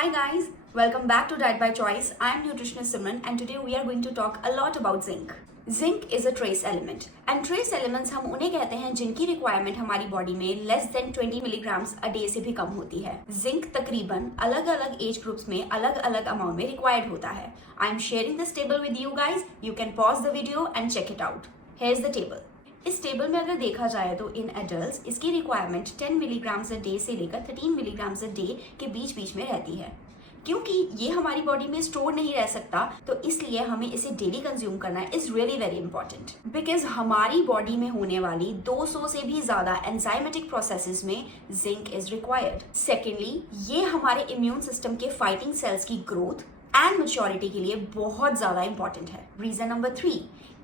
Hi guys, welcome back to Diet by Choice. I am nutritionist Simran and today we are going to talk a lot about zinc. Zinc is a trace element and trace elements हम उन्हें कहते हैं जिनकी requirement हमारी बॉडी में less than 20 milligrams a day से भी कम होती है. जिंक तकरीबन अलग अलग एज ग्रुप्स में अलग अलग अमाउंट में रिक्वायर्ड होता है. I am sharing this table with you guys. You can pause the video and check it out. Here is the table. इस टेबल में अगर देखा जाए तो इन एडल्ट्स इसकी रिक्वायरमेंट 10 मिलीग्राम्स अ डे से लेकर 13 मिलीग्राम्स अ डे के बीच बीच में रहती है. क्योंकि ये हमारी बॉडी में स्टोर नहीं रह सकता तो इसलिए हमें इसे डेली कंज्यूम करना is really very important. Because हमारी बॉडी में होने वाली 200 से भी ज्यादा एंजाइमेटिक प्रोसेसेस में जिंक इज रिक्वायर्ड. सेकेंडली, ये हमारे इम्यून सिस्टम के फाइटिंग सेल्स की ग्रोथ एंड मैच्योरिटी के लिए बहुत ज्यादा इंपॉर्टेंट है. Reason number 3,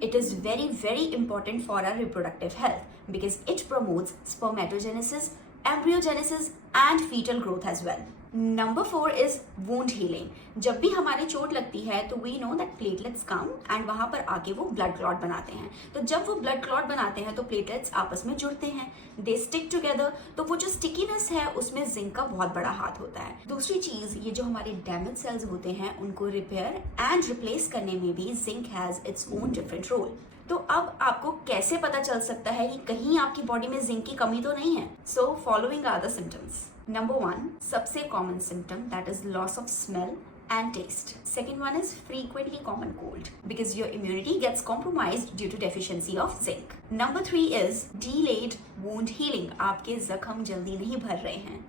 it is very important for our reproductive health because it promotes spermatogenesis, embryogenesis and fetal growth as well. Number 4 is wound healing. जब भी हमारे चोट लगती है तो we know that platelets come and वहां पर आके वो blood clot बनाते हैं. तो जब वो blood clot बनाते हैं तो platelets आपस में जुड़ते हैं, they stick together. तो वो जो stickiness है उसमें जिंक का बहुत बड़ा हाथ होता है. दूसरी चीज, ये जो हमारे डैमेज सेल्स होते हैं उनको रिपेयर एंड रिप्लेस करने में भी zinc has its own different role. तो अब आपको कैसे पता चल सकता है कि कहीं आपकी बॉडी में जिंक की कमी तो नहीं है? So following are the symptoms. Number 1, सबसे common symptom that is loss of smell and taste. Second one is frequently common cold because your immunity gets compromised due to deficiency of zinc. Number 3 is delayed wound healing. आपके जख्म जल्दी नहीं भर रहे हैं.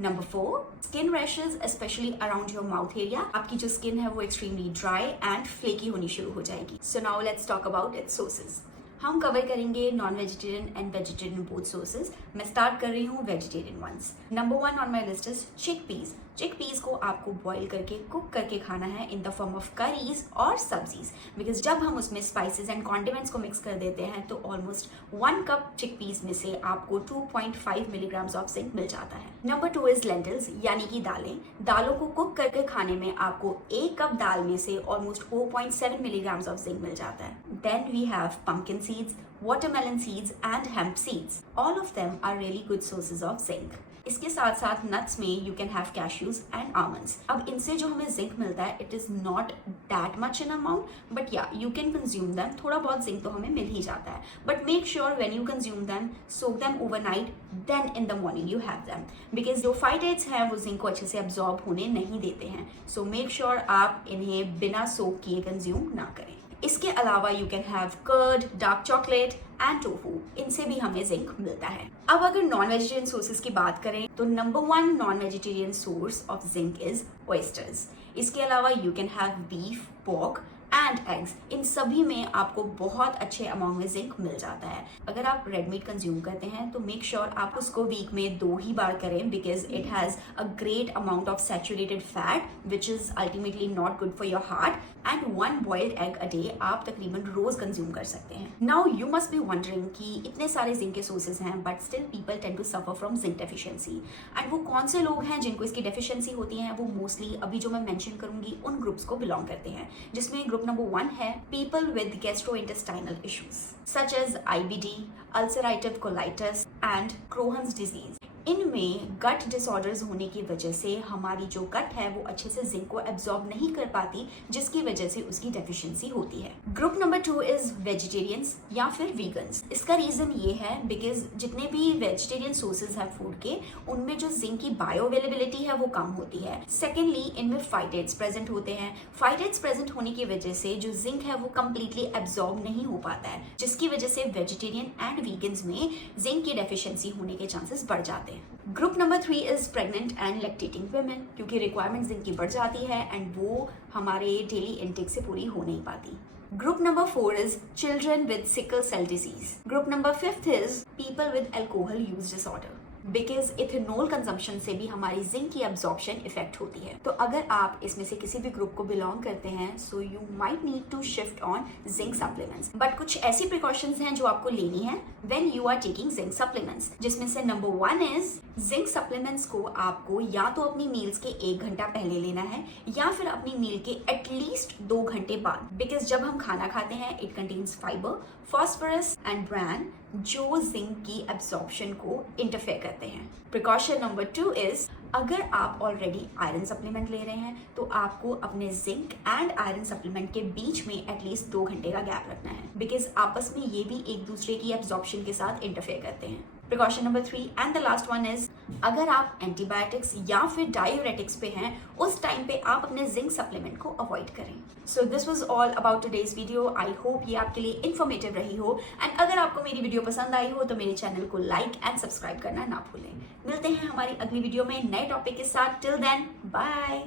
Number 4, skin rashes especially around your mouth area. आपकी जो skin है वो extremely dry and flaky होनी शुरू हो जाएगी. So now let's talk about its sources. हम कवर करेंगे non vegetarian and vegetarian both sources. मैं स्टार्ट कर रही हूँ vegetarian ones. Number 1 on my list is chickpeas. Chickpeas को आपको बॉईल करके कुक करके खाना है in the form of curries और सब्जीज. बिकॉज जब हम उसमें स्पाइसेस एंड कॉन्डिमेंट्स को मिक्स कर देते हैं तो ऑलमोस्ट 1 कप चिकपीज में से आपको 2.5 मिलीग्राम्स ऑफ जिंक मिल जाता है. नंबर 2 इज लेंटिल्स यानी कि दालें. दालों को कुक करके खाने में आपको 1 कप दाल में से ऑलमोस्ट 4.7 मिलीग्राम्स ऑफ जिंक मिल जाता है. Then we have pumpkin seeds, watermelon seeds and hemp seeds. All of them are really good sources of zinc. इसके साथ साथ नट्स में you can have cashews and almonds. अब इनसे जो हमें जिंक मिलता है it is not that much in amount but yeah you can consume them. थोड़ा बहुत जिंक तो हमें मिल ही जाता है but make sure when you consume them soak them overnight then in the morning you have them. Because जो phytates हैं वो जिंक को अच्छे से अब्जॉर्ब होने नहीं देते हैं. सो मेक श्योर आप इन्हें बिना सोक किए कंज्यूम ना करें. इसके अलावा you can have curd, dark chocolate and tofu. इनसे भी हमें जिंक मिलता है. अब अगर नॉन वेजिटेरियन सोर्सेज की बात करें तो number 1 non vegetarian source of zinc is oysters. इसके अलावा you can have beef, pork and eggs. इन सभी में आपको बहुत अच्छे अमाउंट में जिंक मिल जाता है. अगर आप रेड मीट कंज्यूम करते हैं तो मेक श्योर आप उसको वीक में 2 ही बार करें because it has a great amount of saturated fat which is ultimately not good for your heart. And 1 boiled egg a day आप तकरीबन रोज कंज्यूम कर सकते हैं. Now you must be wondering कि इतने सारे जिंक के सोर्सेज हैं but still people tend to suffer from zinc deficiency. And वो कौन से लोग हैं जिनको इसकी डेफिशिएंसी होती है? वो मोस्टली अभी जो मैं मेंशन करूंगी उन ग्रुप्स को बिलोंग करते हैं, जिसमें ग्रुप नंबर 1 है people with gastrointestinal issues such as IBD, ulcerative colitis and Crohn's disease. इनमें गट डिसऑर्डर्स होने की वजह से हमारी जो गट है वो अच्छे से जिंक को एब्जॉर्ब नहीं कर पाती, जिसकी वजह से उसकी डेफिशिएंसी होती है. ग्रुप नंबर 2 इज वेजिटेरियंस या फिर वीगन्स. इसका रीजन ये है बिकॉज जितने भी वेजिटेरियन सोर्सेज हैं फूड के उनमें जो जिंक की बायो अवेलेबिलिटी है वो कम होती है. सेकेंडली, इनमें फाइटेट्स प्रेजेंट होते हैं. फाइटेट्स प्रेजेंट होने की वजह से जो जिंक है वो कम्प्लीटली एब्जॉर्ब नहीं हो पाता है, जिसकी वजह से वेजिटेरियन एंड वीगन्स में जिंक की डेफिशिएंसी होने के चांसेस बढ़ जाते हैं. Group number 3 is pregnant and lactating women, क्योंकि रिक्वायरमेंट जिंक की बढ़ जाती है एंड वो हमारे डेली इंटेक से पूरी हो नहीं पाती. Group number 4 is children with sickle cell disease. Group number 5 is people with alcohol use disorder. Because ethanol consumption से भी हमारी जिंक की एब्जॉर्प्शन इफेक्ट होती है. तो अगर आप इसमें से किसी भी ग्रुप को बिलोंग करते हैं so you might need to shift on zinc supplements. But कुछ ऐसी प्रिकॉशंस हैं जो आपको लेनी है when you are taking zinc supplements, जिसमें से नंबर 1 इज जिंक सप्लीमेंट्स को आपको या तो अपनी मील्स के 1 घंटा पहले लेना है या फिर अपनी मील के एटलीस्ट 2 घंटे बाद. बिकॉज जब हम खाना खाते हैं it contains fibre, phosphorus and bran जो जिंक की एब्जॉर्प्शन को इंटरफेयर रहते हैं। प्रिकॉशन नंबर 2 इज, अगर आप ऑलरेडी आयरन सप्लीमेंट ले रहे हैं तो आपको अपने जिंक एंड आयरन सप्लीमेंट के बीच में एटलीस्ट 2 घंटे का गैप रखना है, बिकॉज आपस में ये भी एक दूसरे की एब्जॉर्प्शन के साथ इंटरफेयर करते हैं। Precaution number 3 and the last one is, अगर आप एंटीबायोटिक्स या फिर डायूरेटिक्स पे हैं उस टाइम पे आप अपने जिंक सप्लीमेंट को अवॉइड करें। So this was all about today's video. I hope ये आपके लिए इन्फॉर्मेटिव रही हो, एंड अगर आपको मेरी वीडियो पसंद आई हो तो मेरे चैनल को लाइक एंड सब्सक्राइब करना ना भूलें। मिलते हैं हमारी अगली वीडियो में नए टॉपिक के साथ। Till then, bye.